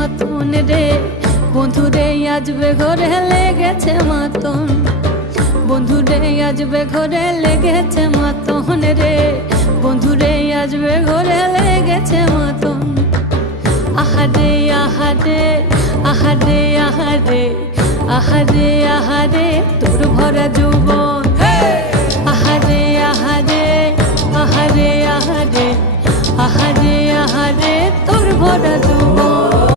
মাতন রে, বন্ধুরে আসবে ঘরে লেগেছে মাতন, বন্ধুরে আসবে ঘরে লেগেছে মাতন রে, বন্ধুরে আসবে ঘরে লেগেছে মাতন। আহারে আহারে আহারে আহারে আহারে আহারে তোর ভরা যৌবন